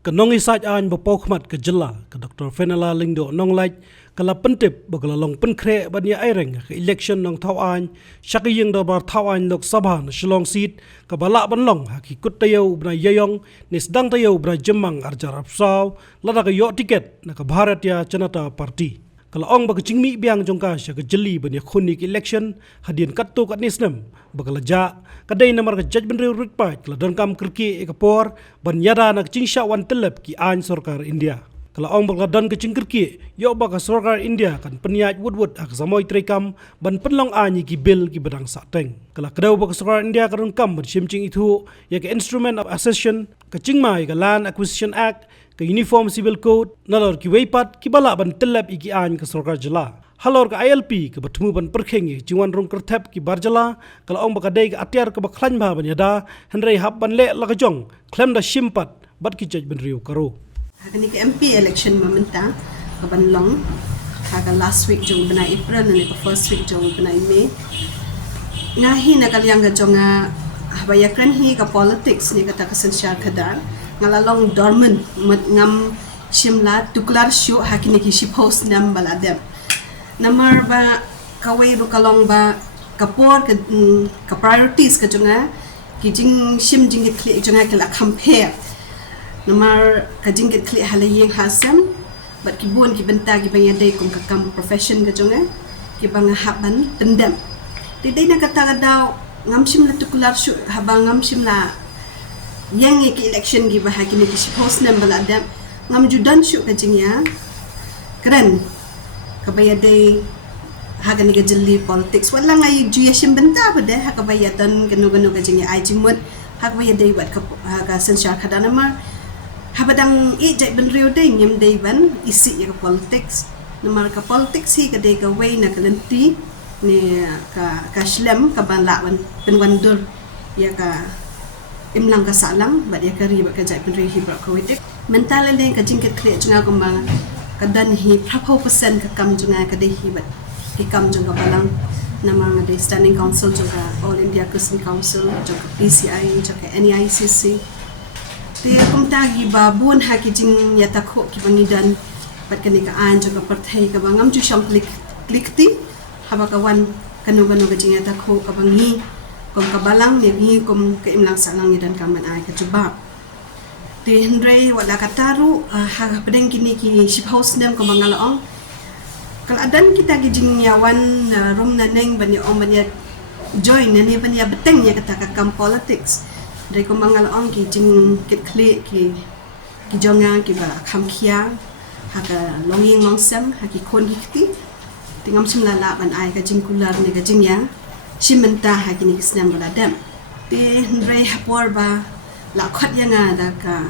Kanong isaj an bapokmat ke jela ke Dr. Fenela lingdo nong laj kala pentip bagala long penkre bania aireng ke election nong thau an syakiyeng do bar thau an lok sabha na Shillong seat ke bala banlong haki kut tayo bna yayong nis dang tayo bna jemang arjar apsaw lada ke yo tiket na ke Bharat ya Janata Party kala ong bag jingmi biang jongka sya ke jeli bania khunik election hadien katto kat nisnem bagala ja kadai namar ke Jaidbynriew ritpat kala donkam kyrkieh ekapor ban yada nak cingsha wan tyllep ki an Sorkar India kala ong bagala don ke cing kyrkieh yo bag Sorkar India kan peniat wud ak samoi trekam ban penlong anyi ki bil ki badang sateng kala kedau bag Sorkar India ka donkam ban shimching itu ya ke instrument of accession ke cingmai ke land acquisition act ke uniform civil code nalor ki weipat ki bala ban tyllep iki an ke Sorkar jela halor ke ILP ke bertemu ban perkhengi jiwan rong kertep ki barjala kalau ong bakadai ke Atiar ke baklan ba ban yada henrei hab ban le la ke jong klem da shimpat bat ki Jaidbynriew karo hakani ke MP election mamenta ke ban long haga last week jong bana April ne ke first week jong bana May nahi na kalyang ga jonga habayakran hi ka politics ni kata kesensyar kadar ngalalong dormant ngam shimla tuklar shu hakini ki shipos nam baladem namar ba kawai rukalong ba kapor ka priorities ka jonga ki jing shim jing git kli jonga kala compare namar ka jing git kli halayeng hasam bat ki bon ki benta ki bang yadai kum ka kam profession ka jonga ki bang haban pendam tidai na kata daw ngam shimla tuklar shu habang ngam shimla yang ki election gi ba hakini ki shipos nam baladem ngam judan shu ka jingya keren kabayadai hagan ni jeli politics wala ngai juya shim benta bade hakabayatan ganu ka jingya ai jimut hakabayadai wat ka haga sensyar kadana ma habadang e Jaidbynriew dai ngim dai ban isi ya politics namar ka politics hi ka dai ka way na kalenti ni ka shlem ka ban lawan penwandur ya ka imlang ka salang bat ya kari ba ka Jaidbynriew hi bra ka wetik mental le ka jingket kre junga ko ma kadan hi 30% ka kam junga ka dei hi bat ki kam junga balang namang de standing council juga all India Christian Council juga PCI juga NEICC te kum tagi ba bun ha ki jing ya takho ki bangidan bat kani ka an juga parthai ka bangam ju sham klik ti haba ka wan kanu ka jing ya takho ka bangi kum ka balang ni kum ka imlang salang ni dan kaman ai ka juba di Henry wala kataru ha pedeng kini ki ship house nem ko mangalaong kal adan kita gijing yawan room na neng bani ong bani join ne bani beteng ya kata kam politics dari ko mangalaong ki jing kit kle ki jonga ki ba kham khia ha ka longing longsam ha ki kon ki tingam simla la ban ai ka jing kular ne ka jing ya simenta ha ki ni kisnam bala dam di Henry hapor ba la khat yang ada ka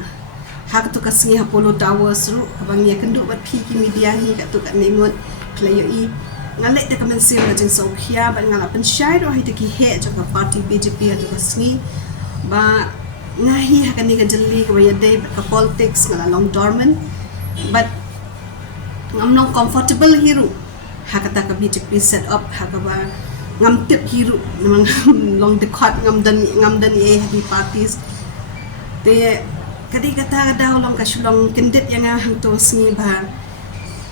hak tu kasngi Apollo Towers ru abang ya kenduk bat pi ki media hi ka tu ka nengot player i ngalek de kamen sil ka jing Sorkar ban ngala pen shai ro hi te ki he jo ka party BJP adu kasngi ba nahi ha ka ni ka jeli ka ya day ka politics ngala long dormant but ngam no comfortable hiru ha ka ta ka BJP set up ha ka ba ngam tip hiru namang long de khat ngam dan e di parties te kadi kata daw long ka Shillong kendit yang hang to sngi ba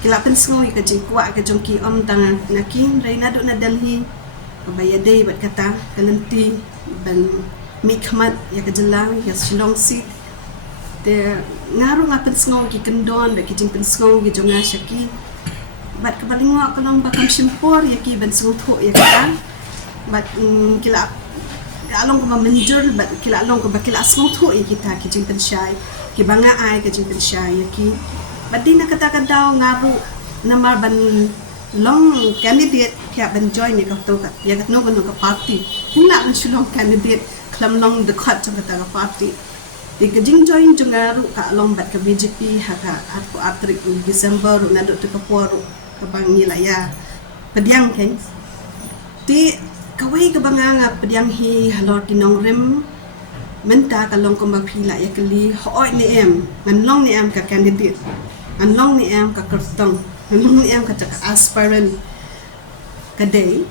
kilapen sngoy ka jingkwa ka jongki om tanga nakin reina do na Delhi kabayadai bat kata kananti ban mikmat ya ka jelang ya Shillong seat te ngaru ngapen sngoy ki kendon ba ki jingpen sngoy ki jonga shaki bat kabalingwa ka long bakam shimpor ya ki ban sngoy ya ka bat kila along ko menjur bat kila along ko bakila smooth ho kita ki jing pensyai ki banga ai ki jing pensyai ki badi na kata daw ngaru namar ban long candidate kya ban join ni ka to ka ya no ka party hina ban Shillong candidate klam long the khat ka ta party di ka jing join jungaru ka along bat ka BJP ha ka aku atrik December na do to ka poru ka Meghalaya pediang ken ti kawai ka banganga pediang hi halor tinong rim menta kalong ko magpila yakali hoy ni em nganlong ni em ka candidate nganlong ni em ka kertong memang yang kata aspirant kadai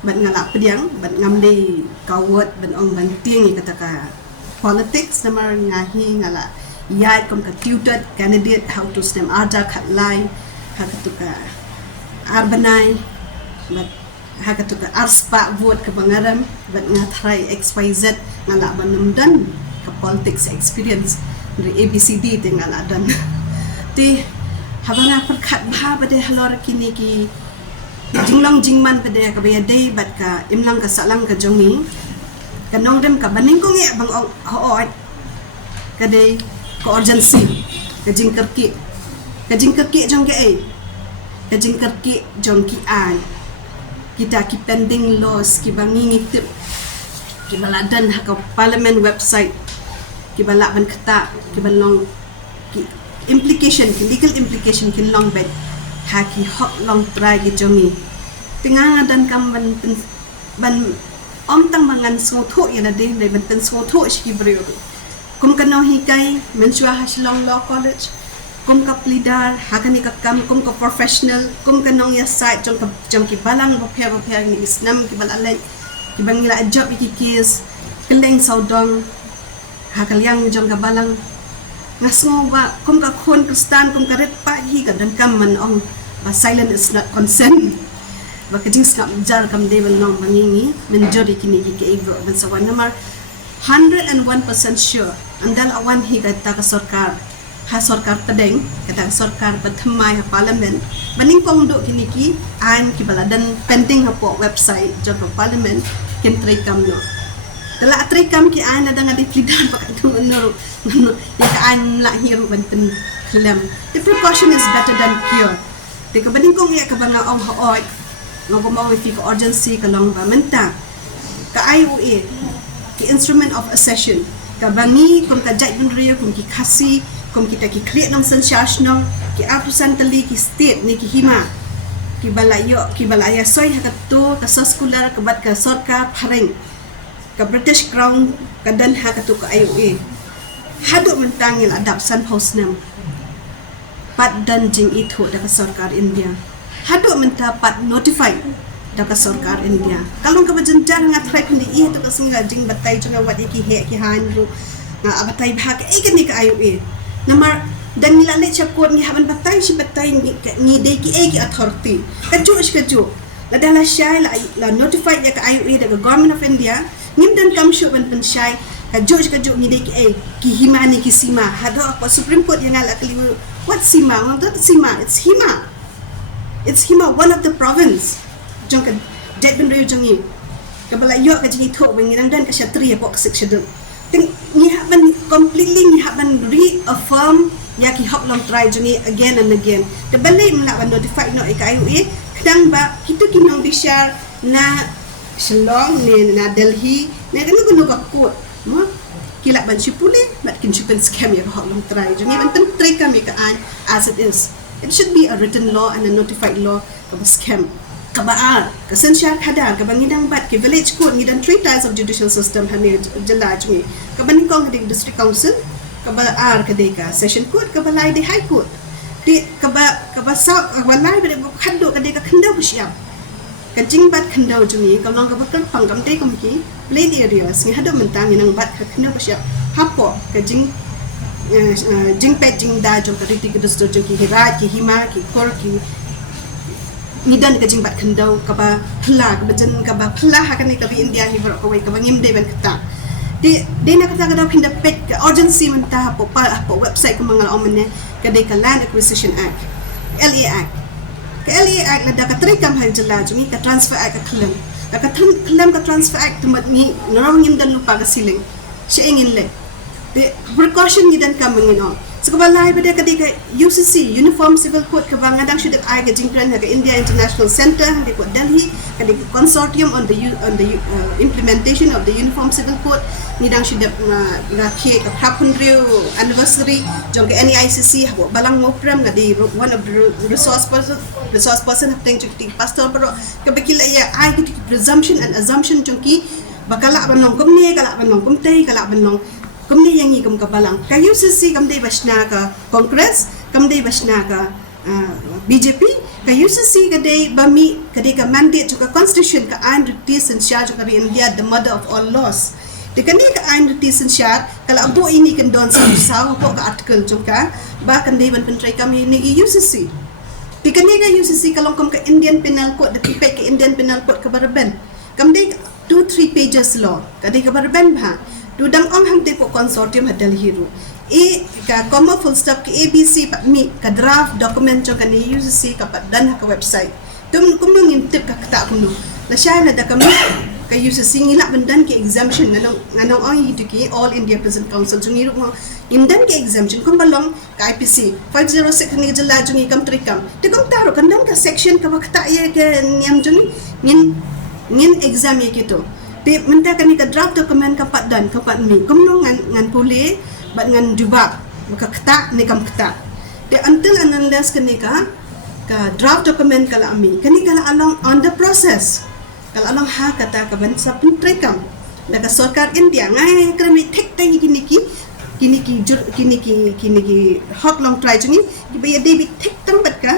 bat ngalak pediang bat ngamdei kawat bat ong banting kata ka politics namar ngahi ngala yai kom ka tutored candidate how to stem arja khat line ha katu ka arbanai bat ha katu ka arspa vote ka bangaram bat ngathrai xyz ngala banamdan ka politics experience dari ABCD te ngala dan ti habanga perkhat bha bade halor kini ki jinglong jingman pada ka baya dei bat ka imlang ka salang ka jongi ka nongdem ka baning ko nge bang hoot ka dei ka urgency ka jingkerki jong ke ka jingkerki jong ki ai kita ki pending laws ki bangi ngitip ki baladan ha ka parliament website ki balak ban kata ki balong ki implication ki legal implication ki long bed haki hok long try ki jomi tinga dan kam ban om tang mangan so tho yana de le ban tan so tho shi brio kum kano hi kai menchua ha Shillong Law College kum ka pleader hakani ka kam kum ka professional kum kanong ya site jong ki balang bo phe ni isnam ki balale ki bangila job ki case keleng saudong hakalyang jong ka balang ngasngo ba kum ka khon kristan kum ka ret pa hi ka dan kam man ong but silent is not consent ba kajing skap jar kam de bal nong mangingi menjori kini ki ego ban sawan namar 101% sure andal awan hi ka ta ka sorkar ha sorkar tadeng kata sorkar pathamai ha parliament baning pong do kini ki ain ki baladan pending ha po website jog parliament ken trai kam no tala trai kam ki ain ada ngadi plidan pakat no ya ka ain la hiru ban pen kelam the precaution is better than cure di kabaning kong ya kabanga ong hooi ngomong fi ka urgency ka long ba menta ka IOA ki instrument of accession ka bangi kum ka Jaidbynriew kum ki khasi kum kita ki create nam sensation ki apusan tali ki state ni ki hima ki balaya soy ha to ka scholar ka bat ka Sorkar phareng ka British Crown ka dan ha ka to ka IOA hadu mentang il adoption house nam pat dan jing itu daga Sorkar India hadu menta pat notify daga Sorkar India kalong ka bajanjar nga try kundi to ka singa jing batay junga wadi ki he ki han ru nga abatay bhag ni ka IOA namar dan nilale chakot ni haban batay si batay ni de ki ki authority kaju la dala shay la notify ya ka IOA daga government of India ngim dan kam shu ban shai kaju ni de ki himani ki sima hado apa Supreme Court yang ala kaliu what sima not sima it's hima one of the province jong ka Jaidbynriew jongi ka bala yo ka jingi tho wengi dan ka kshatriya pok sik shadu ting ni haban completely ni haban reaffirm ya ki hop long try jongi again and again ka bala mla ban notify no ka IOA kadang ba kitu kinong bishar na Shillong ni na Delhi na kanu ka court mo kila ban sipuli mat kin sipen scam ya hok long try jongi ban tan try kami ka an as it is it should be a written law and a notified law of a scam kabaar kasensyar khada kabangidang bat ke village court ngidan 3 tiers of judicial system hani jela jongi kabaning kong di district council kabaar kadeka session court kabalai di high court di kabasa walai bade khaddo kadeka khanda busyam kajing bat khanda jongi kalong kabakal pangam te komki plain areas ni hado mentang nang bat khanda busyam hapo kajing jing pet jing da jong kariti ke dosto jong ki hirat ki hima ki kor ki nidan ka jing bat khandau ka ba phla ka bajan ka ba phla ha kan ka bi India hi ber ko wai ka bangim de ban kata de na kata ka phinda pet ka urgency menta po website ka mangal omne ka de ka land acquisition act LA act ka LA act la da ka tri kam hal jala jumi ka transfer act ka khlam ka transfer act mat ni narawngim dan lupa ka siling siya ingin le the precaution ni dan kaming no so kabalay bade kadika UCC Uniform Civil Code kabangadang syudak ay ka jingkran ka India International Center di ko Delhi kadika consortium on the implementation of the Uniform Civil Code ni dang syudak rakhi ka 500 anniversary jong ka NEICC habo balang mo pram nga di one of the resource person hapteng jukti pastor pero kabakila ya ay ki presumption and assumption jong ki bakala banong kumni kala banong kumtay kala banong kumni yang igam ka balang ka UCC kam day basna ka Congress kam day basna ka BJP ka UCC kadai bami kadai ka mandate juga constitution ka ain rutis and shar juga India the mother of all laws. Dekani ka ain rutis and shar kalau abo ini kan don sa ko ka article juga ba kan dai ban pentrai kami ni UCC. Dekani ka UCC kalau kom ka Indian Penal Code the pipek ka Indian Penal Code ka barben. Kam dai 2-3 pages law kadai ka barben ba. Dudang ong hang te ko consortium hadal hiru. Ka comma full stop ke ABC pak mi ka draft document jo kan UCC ka dan ka website tum kumung intip ka kata kuno la shana da kami ka UCC ngila bendan ke exemption nganong ong itu ke All India Peasant Council jungi ru indan ke exemption kum balong ka IPC 506 ni jela jungi kam trikam de kum taro kan dan ka section ka kata ye ke niam jungi ngin exam ye kito de menta kan ka draft document ka pat dan ka pat mi kumung ngan pule bat ngan jubab maka ketak ni kam ketak de until and unless kani ka draft document kala ami kani kala along on the process kala along ha kata ka ban sa pentrekam daga Sorkar India ngai krami thek tai kini ki hot long try jungi ki be de thek tam bat ka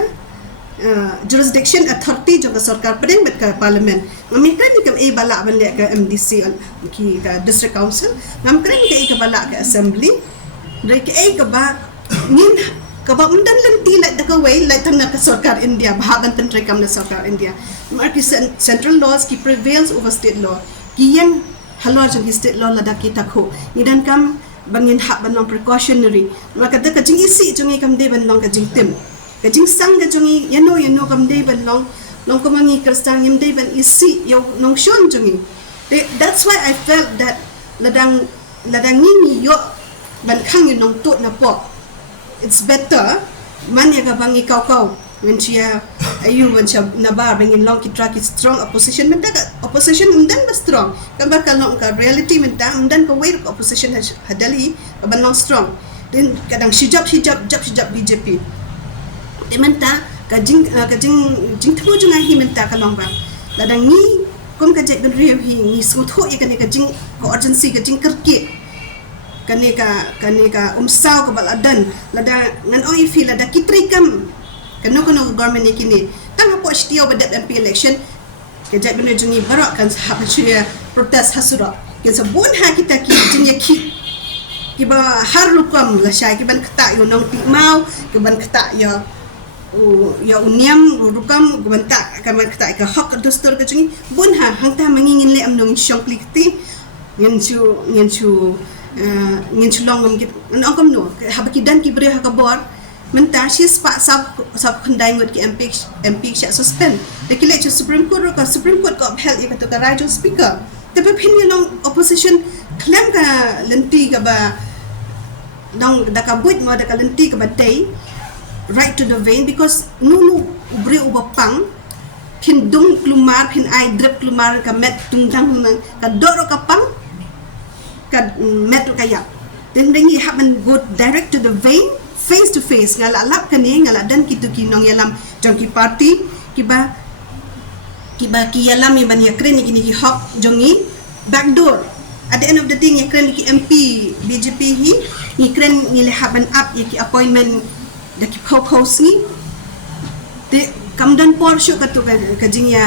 jurisdiction authority juga Sorkar pedeng bat ka parliament ngami kan kam bala ban le ka MDC ki ka district council ngam kan ka bala ka assembly rek ka ba ngin ka ba undan lenti like the way like tang ka Sorkar India bahagan tentri kam na Sorkar India marki central laws ki prevails over state law ki yang halwa jong state law la ki takho nidan kam bangin hak ban long precautionary maka da ka jing isi jong kam de ban long ka jing tim kajing sang ka jungi yano kam day ban long kumangi kristang yam day ban isi yo nong shon jungi that's why I felt that ladang ni yo ban khang yo nong tot na po it's better man ya ka bangi kau when chia ayu when chia nabar bangin long ki track is strong opposition menta ka opposition undan ba strong kan ba ka long ka reality menta undan ka way opposition hadali ban long strong then kadang hijab BJP menta kajing tho junga hi menta kalong ba ladang ni kom ka Jaidbynriew hi ni sutho ikane kajing ko urgency kajing kyrkieh kane ka umsaw ka baladan lada ngan oi feel lada kitrikam kano government ni kini tang hapo shtio badat MP election ka Jaidbynriew jungi barak kan hab chuya protest hasura ke sabun ha kita ki jinya ki ba harukam la shay ki ban kata yo nong ti mau ki ban kata ya uniam rukam gubanta kaman kata ka hak dustur ka jungi bunha hangta mangingin le amnong shong klikti ngin chu long ngam git angkom no habaki dan ki bre hakabor menta shi spa sab khandai ngot ki MP sha suspend de ki le Supreme Court ko held ya ka radio speaker tapi pin long opposition claim ka lenti ka ba dong da ka buit mo da ka lenti ka batay right to the vein because nunu bre ubapang pin dung klumar pin ai drip klumar ka met tungdang ka doro ka pang ka met ka ya then ringi happen go direct to the vein face to face ngala lap kani ngala dan kitu kinong yalam jongki party kiba ki yalam ni ban yakren ni kini ki hok jongi backdoor at the end of the day yakren ki MP BJP hi yakren ni le happen up ki appointment da ki post ni de kamdan porsho ka to ka jingya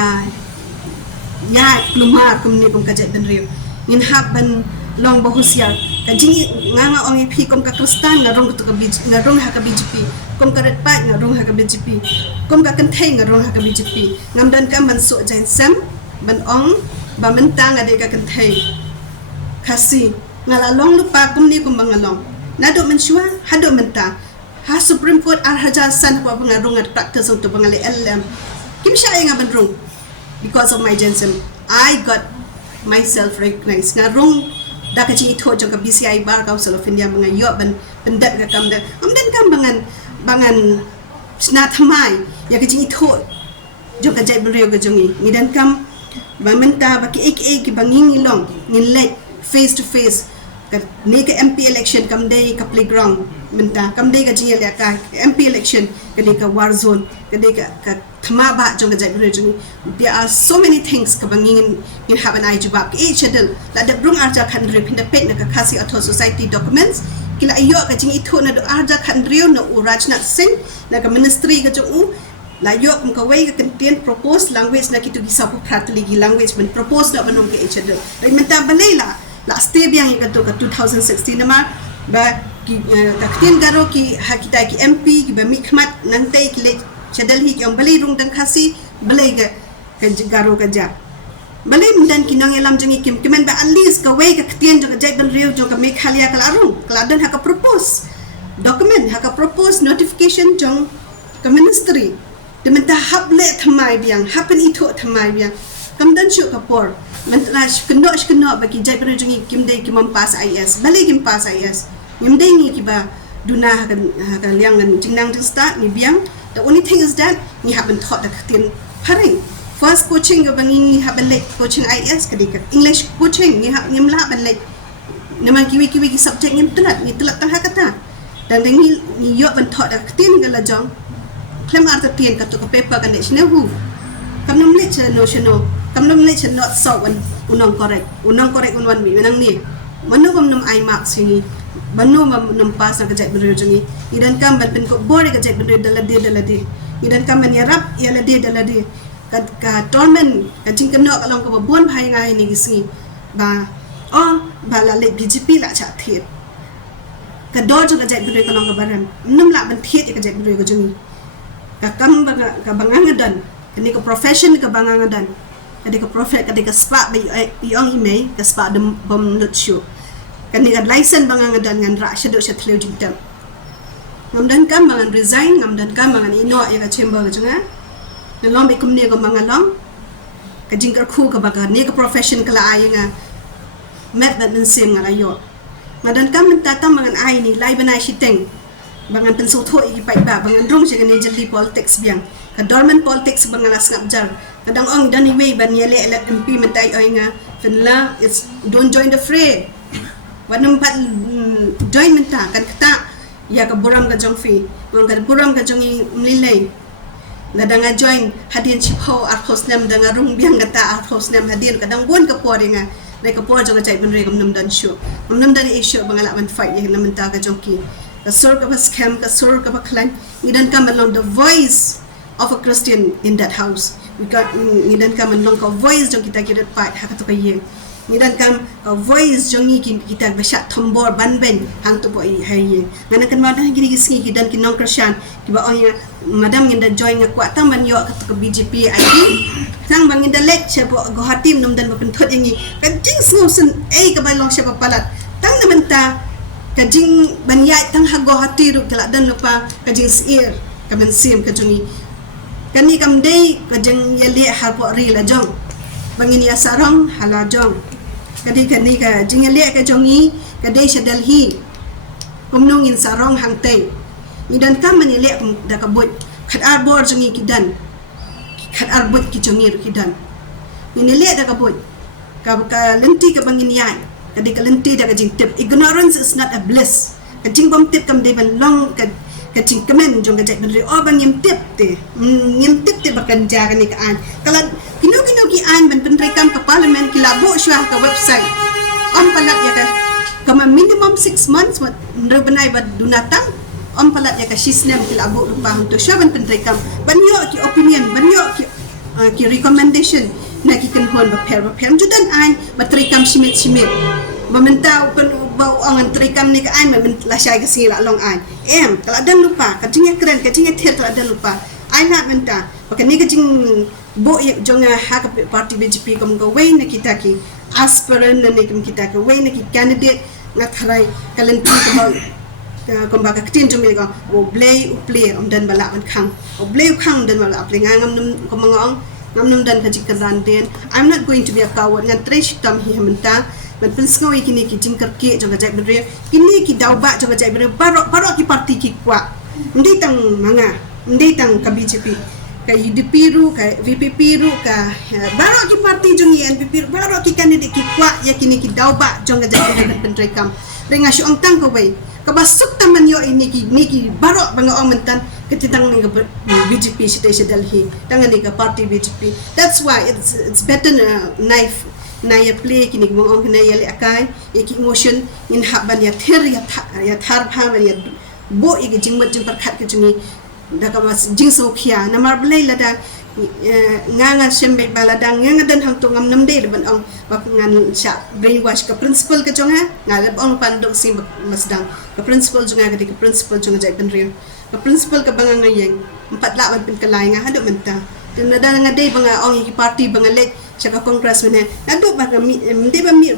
ya klumar kumni kum ka Jaidbynriew ngin haban long bahusya ka jingi nganga ong ip kom ka kristan ngarong to ka ngarong ha ka BJP kom ka red pat ngarong ha ka BJP kom ka kanteng ngarong ha ka BJP ngamdan ka man so jain sam ban ong ba mentang ade ka kanteng kasi ngalalong lupa kumni kum bangalong nado menshua hado mentang ha Supreme Court hajar san pa bangarong at practice to bangali LM kim siya ay nga banrong because of my jensen I got myself recognized ngarong da ka ito jo ka BCI Bar Council of India mga yo ban pendat ka kam da amdan kam bangan snathamai ya ka ito jo ka Jaidbynriew ka jongi ngidan kam bamenta baki ek banging ilong ngin let face to face ni ka MP election kam day ka playground menta kam day ka jinga le ka MP election kani ka war zone kani ka thama ba jong ka Jaidbynriew there are so many things ka bangin have an eye jubak each adel la de brung arja khandre pinda pet na ka khasi auto society documents kila ayo ka jing itu na do arja khan riu na urajnat singh na ka ministry ka jong la yo kum ka wei ka content propose language na kitu gisa pu pratli gi language men propose na banom ke echadel rai menta balela la step yang ka to ka 2016 na ba ki ka tin garo ki hakita ki MP ki ba mikmat nantai ki le chadel hi ki om balai rung dang khasi balai ga garo ka ja balai dan kinang elam jangi kim kimen ba at least ka wei ka ktien jo ka Jaidbynriew jo ka Meghalaya ka larung ka dan ha ka propose document ha ka propose notification jong ka ministry de menta hable thamai biang happen itu thamai biang kam dan shu ka por mentla shkno bagi Jaidbynriew jangi kim dei kim pas IS balai kim pas IS nim dei ni ki ba duna ha ka liang ngan jingnang to start ni biang the only thing is that ni happen thought da ktien haring first coaching ga bangi ha balai coaching IS kadika English coaching ni ha nyamla balai nama kiwi ki subject ni telat tang hakata dan dengi ni yo ban thot da tin ga la jong klem arta tien ka to ka paper ka national hu kam nom le cha no shano kam nom le cha not so wan unong correct unwan mi menang ni manu kam nom ai mark singi banu nom pas na ka Jaidbynriew jangi idan kam ban pen ko bore ka Jaidbynriew dalade idan kam ban yarap ya dalade ka tournament ka jingkano along ka bon bhai ngai ni gisi ba ba la le BJP la cha thiet ka do jo ka Jaidbynriew ka long ka baram num la ban thiet ka Jaidbynriew ka jungi ka kam ka bangangadan kani ka profession ka bangangadan kadi ka profet kadi ka spa ba yong email ka spa dum bom lut show kani ka license bangangadan ngan ra shado sha thleu jingtam ngamdan kam bangan resign ngamdan kam bangan ino ya ka chamber ka junga nalom be kumne ko mangalong ka jingkar khu ka baga ne ka profession kala ay nga met ban sim nga ayo madan kam tata mangan ay ni lai banai shiteng bangan penso tho i pai ba bangan rong je ne jali politics biang ka dormant politics bangan as ngapjar kadang ong dani way ban yele elect MP mentai oy nga Fenela it's don't join the fray wanam pat join menta kan kata ya ka buram ka jong fi wang ka buram ka jong mlilay na danga join hadin chipho arthos nam danga rung biang gata arthos nam hadin kadang bon ka por nga na ka por jo ka Jaidbynriew kam nam dan show kam nam dan issue bangala man fight ye nam ta ka joki ka sur ka scam ka sur ka klan idan kam along the voice of a Christian in that house we got idan kam along ka voice jo kita kirat pat ha ka to ka ye idan kam ka voice jo ngi kita basha thombor banben hang to boy haye ngana kan ma dan gini gisi idan kinong Christian kiba oya madam nginda join nga kwa tang ban yo ka BJP ID tang bang nginda let che bo go hatim num dan ban thot yangi ka jing snowsen ka ba long she palat tang na menta ka jing ban yai tang ha go hati ru kala dan lupa ka jing sir ka ban sim ka jungi kani kam dei ka jing yele har po ri la jong bangin ya sarong hala jong kadi kani ka jing yele ka jongi ka dei she Delhi kumnong in sarong hang tei idan kam manile kum da kabut khat arbor jangi kidan khat arbut ki jangi kidan minile da kabut ka lenti ka bangin yai kadi ka lenti da ka jing tip ignorance is not a bliss ka jing bom tip kam de ban long ka jing kamen jong ka Jaidbynriew bang yim tip te bakan jaga ni ka an kala kino ki an ban pentri kam ka parliament ki labo shwa ka website palat ya ka kama minimum 6 months wat nrebanai bad dunatang palat ya ka shisnem ki labo lupa untuk syaban pentri kam banyo ki opinion banyo ki recommendation na ki kenhon ba per judan an batri kam simit mementau pen bau angan trikam ni ka an la syai ka sila long an kalau dan lupa ka jinga keren ka jinga ther kalau dan lupa ai na menta pakai ni ka jing bo jonga ha ka party BJP kam go way na kita ki aspirant na ni kam kita ka way na ki candidate na tharai kalenti ka ba kung baka kitin jumi ko o play dan bala man khang o play khang dan bala apli ngam num ko mga ong ngam num dan kajik kan den I'm not going to be a coward ngan tresh tam hi hamenta man pensngo ikini ki kyrkieh jong Jaidbynriew kini ki dauba jong Jaidbynriew baro ki parti ki kwa ndi tang manga ndi tang ka BJP ka UDP ru ka VPP ru ka baro ki parti jong NPP baro ki candidate ki kwa ya kini ki dauba jong Jaidbynriew kan pentrekam renga syong tang ko bay kabasuk taman yo niki barok banga ong mentan ketitang ni BJP station Delhi tangan ni party BJP. That's why it's better knife naya play kini mong ong na yali akai iki emotion in haban ya ther ya thar pha ya bo iki jingmat jing parkhat ke juni da ka mas jing so khia namar blai lada nga sembe baladang nga dan hang to ngam nam de ban ong bak ngan sha brainwash ka principal ka jonga nga lab ong pandong sim masdang ka principal jonga ka principal jonga Jaidbynriew ka principal ka banga ngayeng empat la ban pin kalai nga hado menta tin nada nga de banga ong iki party banga lek saka congress mene nado banga de ba mi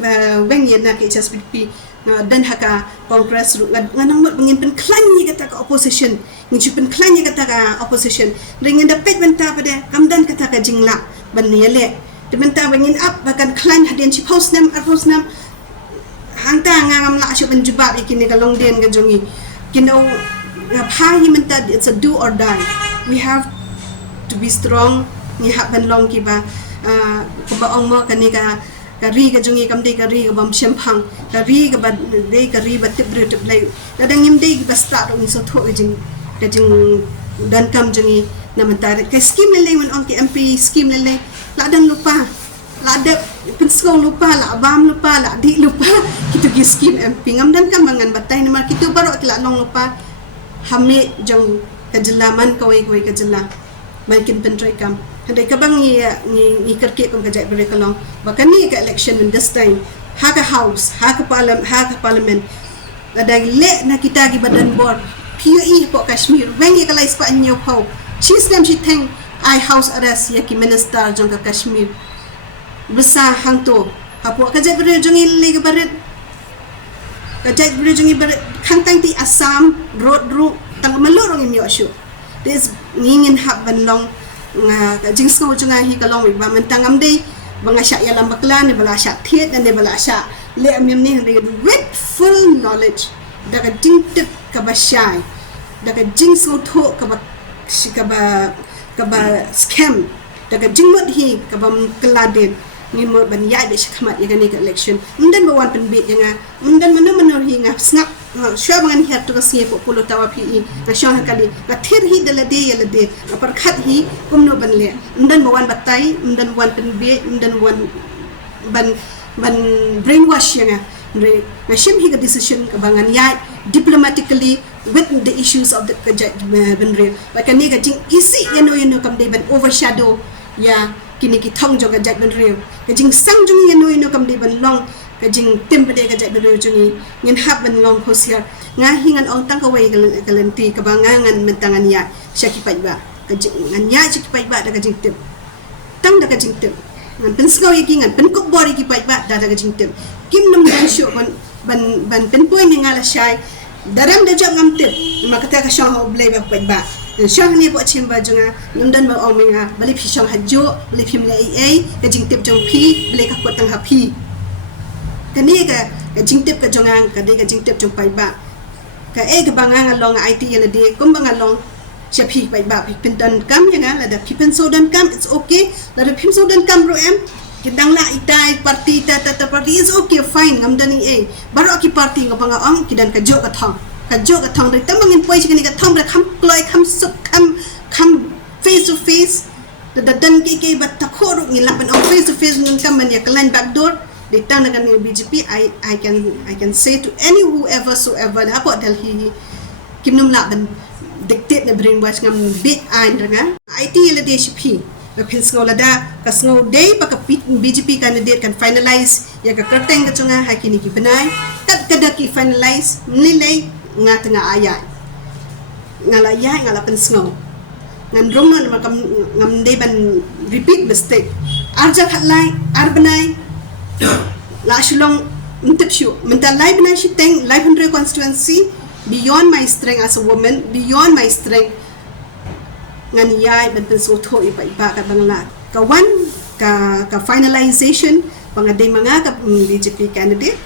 weng yen na ke HSPP dan haka congress ru nganang mot bangin pen klan ni kata ka opposition ni chupen klan ni kata ka opposition ringen dapat benta pada kamdan kata ka jingla ban yele de benta bangin up bakan klan hadin chi post nam hangta ngam la shu ben jubab ikini ka long den ga jongi kino pha hi menta it's a do or die. We have to be strong ni hak ban long ki ba ba ong mo kani ka kari ka jungi kam de kari ka bam shempang kari ka ba de kari ba tip bre tip lai dadang ngim de ba start ong so tho jing dan kam jungi namanta ke scheme le mon ong ki MP scheme le la dan lupa la ada penskong lupa la abam lupa la di lupa kitu ki scheme MP ngam dan kam mangan batay na kitu baro kila long lupa hame jong kajelaman kawai kajela makin pentrai kam hadai kabang ni kyrkieh kom kajai bere kalong bahkan ni ke election in this time haka house haka parliament ada le na kita gi badan board PUE po Kashmir wengi kalai spa nyo po cheese nam shi theng I house arrest ya ki minister jong ka Kashmir besa hangto hapo kajai bere jong ile ga baret kajai bere jong baret khangtang ti Assam road ru tang malorong imyo shu this ngingin hab ban long nga jing sko junga hi kalong ba mentangam de banga sha ya lam bakla ne bala sha thiet ne bala sha le amim ni with full knowledge daga jing tip ka ba shai daga jing so tho ka ba scam daga jing mot hi ka ba kladen ni mo ban ya be shakmat ya gani ka election mundan ba wan pen be nga mundan manor hi nga snap shwa bangan hi to ka siye po pulo tawa PE na shwa kali ka thir hi dalade yalade par khat hi kumno ban le mundan ba wan batai mundan wan pen be mundan wan ban brainwash ya nga na shim hi ka decision ka bangan ya diplomatically with the issues of the Jaidbynriew ba kani ka jing isi yano kam de ban overshadow ya kini ki thong jo ka Jaidbynriew ka jing sang jung yano kam de ban long ka jing tim pade ka Jaidbynriew juni ngin hab ban long hosiar nga hingan ong tang ka wai kalenti ka bangangan mentangan ya syaki pai ba ka jing ngan ya syaki pai ba da ka jing tim tang da ka jing tim ngan pen skau yaki ngan pen kok bori ki pai ba da ka jing tim kim nam dan sho ban pen point ni ngala shai daram da jam ngam tim makata ka shang ho blai ba pai ba shang ni bo chimba junga nundan ba ong menga bali phi shang hajo bali phi mla ai ka jing tip jong phi bali ka potang ha phi kani ka jing tip ka jongang ka de ka jing tip jong pai ba ka e ka banga long IT yana de kum banga long chapi pai ba pin dan kam yana la da pin so dan kam it's okay la da pin so dan kam bro em kidang la itai party ta party is okay fine ngam dani e baro ki party nga banga ong kidan ka jo ka thong de tamangin poi chikani ka thong bra kham kloi kham sup kham face to face da dan ke bat ta khoru ni laban ong face to face ngun kam man ya klan back door they turn again BJP. I can say to any whoever soever na po Delhi kimnum la ban dictate na brainwash ngam big and nga IT la DSP the pins ngolada kasngo day pa ka BJP candidate can finalize ya ka kerteng ka chunga hakini ki banai kat kada ki finalize nilai nga tanga aya ngala ya ngala pins ngo ngan romno na ngam day ban repeat mistake arja khatlai arbanai la Shillong Mail mental life na shi teng life 100 constituency beyond my strength as a woman beyond my strength ngan yai ben so tho ipa ka bangla ka one ka finalization pangaday mga ka BJP candidate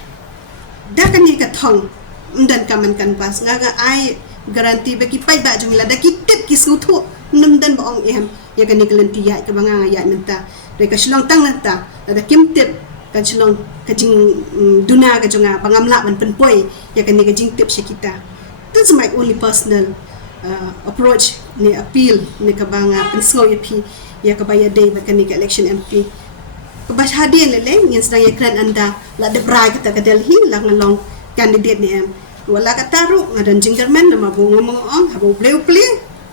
da kani ka thong undan kaman kan pas nga ai guarantee ba ki pai ba jung la da ki tip ki su tho namdan ba ong ehem ya kani kalanti ya ka banga ya menta re ka Shillong tang ta da kim tip ka Shillong ka jing duna ka jonga bangamla man penpoi ya ka ni ka jing tip kita. That's my only personal approach ni appeal ni ka banga pensau yapi ya ka baya day ba ka ni ka election MP. Kabas hadin lele ngin sedang ya kran anda la de bra kita ka Delhi la ngalong candidate ni em. Wala ka taru ngadan jinggerman nama bu ngomong ong habu bleu ple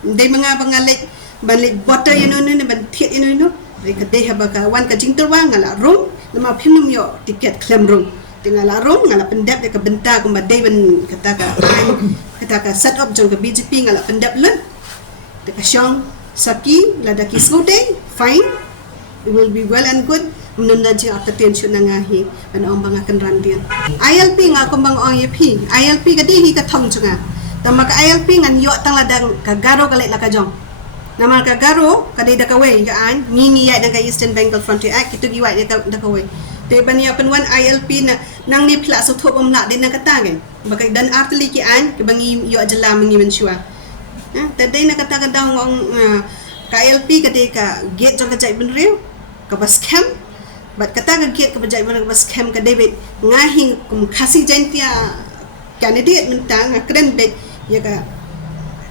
ndai mga bangalit balik butter ino ni ban thiet ino ino ai ka de haba ka wan ka jingterwa ngala room nama phimnum yo tiket claim room tingala room ngala pendap de ka benta ko badai ban kata ka set up jong ka BJP ngala pendap len de ka syong saki lada ki skute fine, it will be well and good menunda jing attention na ngahi ban ong banga kan randian ILP nga ko bang ong yapi ILP ka di ka thong chunga tama ka ILP ngan yo tang ladang ka garo ka la ka jong nama ka garo ka de da ka we ka an ngi ya ka Eastern Bengal Frontier Act itu giwa da ka we te ban ya pen wan ILP na nang ni pla so thop om la de na ka tangen baka dan artli ki an ke bangi yo jela mangi mensua ta de na ka ta ka daw ngong ka ILP ka de ka gate jong ka Jaidbynriew ka bas camp bat kata ka gate ka bajai mana bas camp ka David ngahing kum khasi jantia candidate mentang kren bet ya ka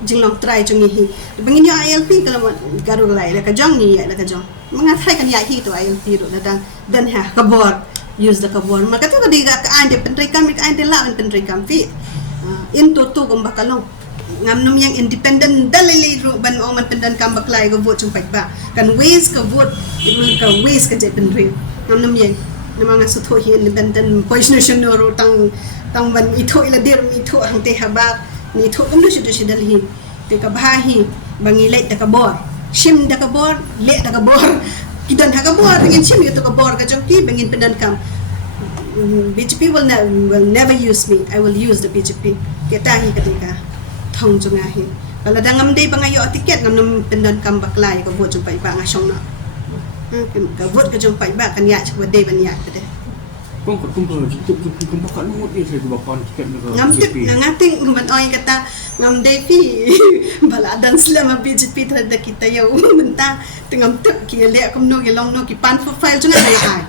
jinglong try jungi hi bangin yo ILP kalau garu lai la ka jong ni la ka jong mga thai kan ya hi to ILP ro datang dan ha kabor use the kabor maka tu ka diga ka ande pentri kam ka ande la pentri kam fi in to kum bakalong ngam num yang independent dalili ro ban ong man pendan kam baklai ka vote jumpai ba kan ways ka vote it will ka ways ka Jaidbynriew ngam num yang nama nga sutho hi independent position ro tang ban itho ila dir itho hang te haba ni itho kum lu shi dalhi te ka bahi bangilai ta ka bor shim da ka bor le da ka bor kidan ha ka bor ngin shim yo ka bor ka jongki bangin pendan kam BJP will never use me. I will use the BJP kita hi ketika thong junga hi kala dangam dei bangayo tiket ngam num pendan kam baklai ka vote jumpai ba ngasong na ka vote ka jumpai ba kan ya chwa dei ban ya kede kung bakal lumut ni saya bakal tiket ngam tip ngating man oi kata ngam dei pi bala dan selama BJP terhadap kita yo menta tengam tip ki le kum no gelong no ki pan profile junga ai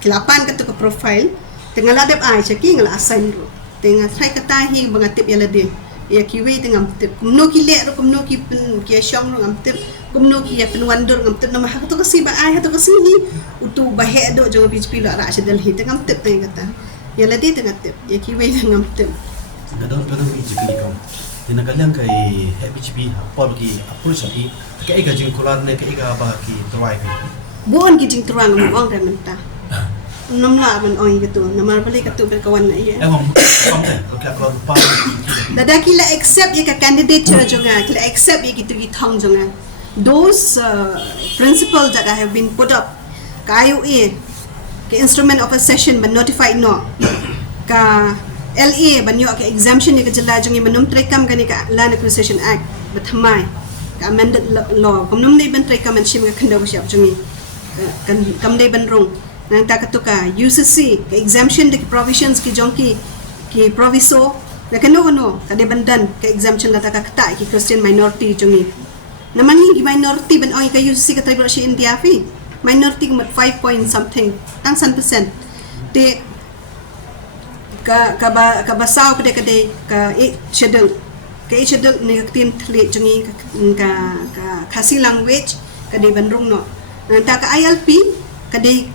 kila pan ka to profile tengala dep ai cheki ngala assign ro tenga try kata hi banga tip yala de ya kiwi tengam tip kumno ki le ro kumno ki ki syong ro ngam tip kumno ki ya penwandur ngam tip nama hak to kasi ba ai to kasi ni utu bahe do jo BJP lo ra sedal hi tengam tip te kata yala de tengam tip ya kiwi tengam tip kadang BJP ko tinagalang kay BJP apol ki approach ki kay ga jing kular ne kay ga ba ki try ka buon ki jing truang mo ong rementa namla man oi gitu namar bali katu berkawan na iya ngom ka pa dada kila accept ye ka candidate jonga kila accept ye gitu gi thong jonga those principles that I have been put up ka IOA ka instrument of accession but notified no ka LA banyo ka exemption ni ka jala jongi manum trekam gani ka Land Acquisition Act bathamai ka amended law kumnum ni ban trekam man shim ka kanda ko siap jongi kan kamdai ban rong nang takatuka UCC ka exemption de provisions ki jongki ki proviso na kano kade bandan ka exemption la takakta ki Christian minority jongi namani ki minority ban oi ka UCC ka tribal si India fi minority mat 5 point something tang 1% de ka basaw kade ka schedule ni tin thle jongi ka khasi language kade ban rong no nang ka ILP kade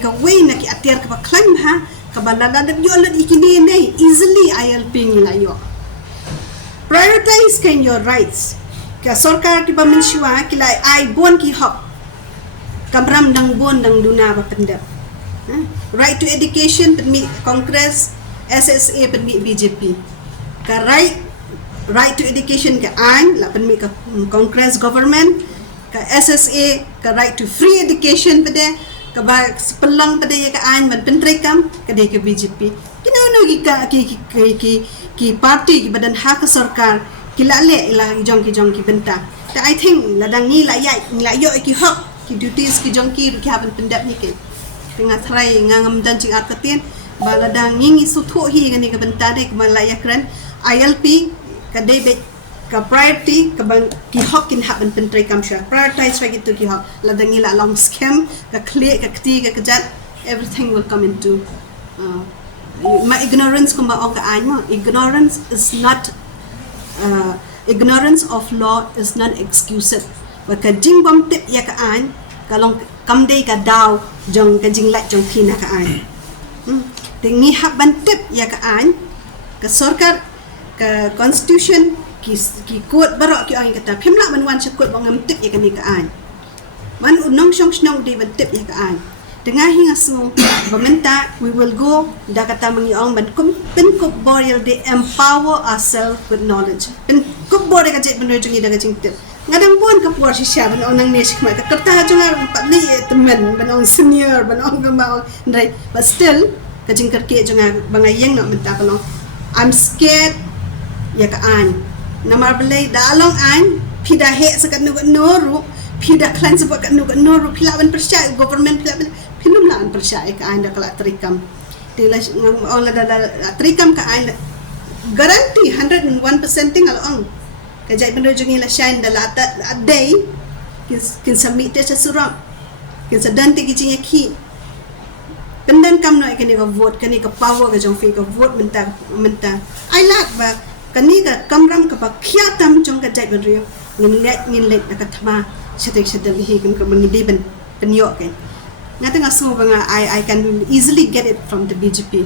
ka way na ki Atiar ka claim ha ka balala da yo lot ikini nei easily ILP ngila yo prioritize kan your rights ka Sorkar ki ba mensua kila ai bon ki hok kamram dang bon dang duna ba pendap right to education permit Congress SSA permit BJP ka right to education ka an la permit ka Congress government ka SSA ka right to free education pada ka ba pelang pada ya ka an man pentrekam ka de ka BJP kinono ki party ki badan hak Sorkar kilale ila jong ki benta ta I think ladang ni la yo ki hak ki duties ki jong ki haban pendap ni ke tengah try ngam dan cing arkatin baladang ngingi sutho hi ngani ka benta de ka malaya kran ILP ka de ka priority ka ban ki hok kin hak ban pentri kam sha prioritize bagi tu ki hok la dangila long scam ka clear ka kti ka kejat everything will come into ma ignorance ko ma ong ka an mo ignorance of law is not excused wa ka jing bom tip ya ka an ka long kam dei ka daw jong ka jing lat jong pina ka an ting ni hak ban tip ya ka an ka sorkar ka constitution ki kod barok ki ang kata phimla ban wan cha kod bang ngam tip ya ka ni ka an man unong shong snong di ban tip ya ka an tengah hingga semua pemerintah we will go dah kata mengiong ban pen kop boril de empower ourselves with knowledge pen kop bor ka jek bener jungi dah jing tip ngadang pun kop bor sisya ban onang nesh kma ka kerta junga patli temen ban on senior ban on gamba ndai but still ka jing kerke junga bangayeng nak minta kalong I'm scared ya ka an namar belai dalong an pida he sakat noru pida klan sebab kat noru pila ban percaya government pila pinum laan percaya ka anda kala trikam tila on la trikam ka anda garanti 101% tinggal on ka Jaidbynriew jungi la shine dala a day kin submit sa suram kin sa dante ki jinga ki pendan kam no ikani ka vote kani ka power ka jong fi ka vote menta ai lak ba kani ka kamram ka ba khiatam jong ka Jaidbynriew ngin let na ka thama shatek shadal hi kin ka mangidi ben penyo kan Nothing as I can easily get it from the BJP.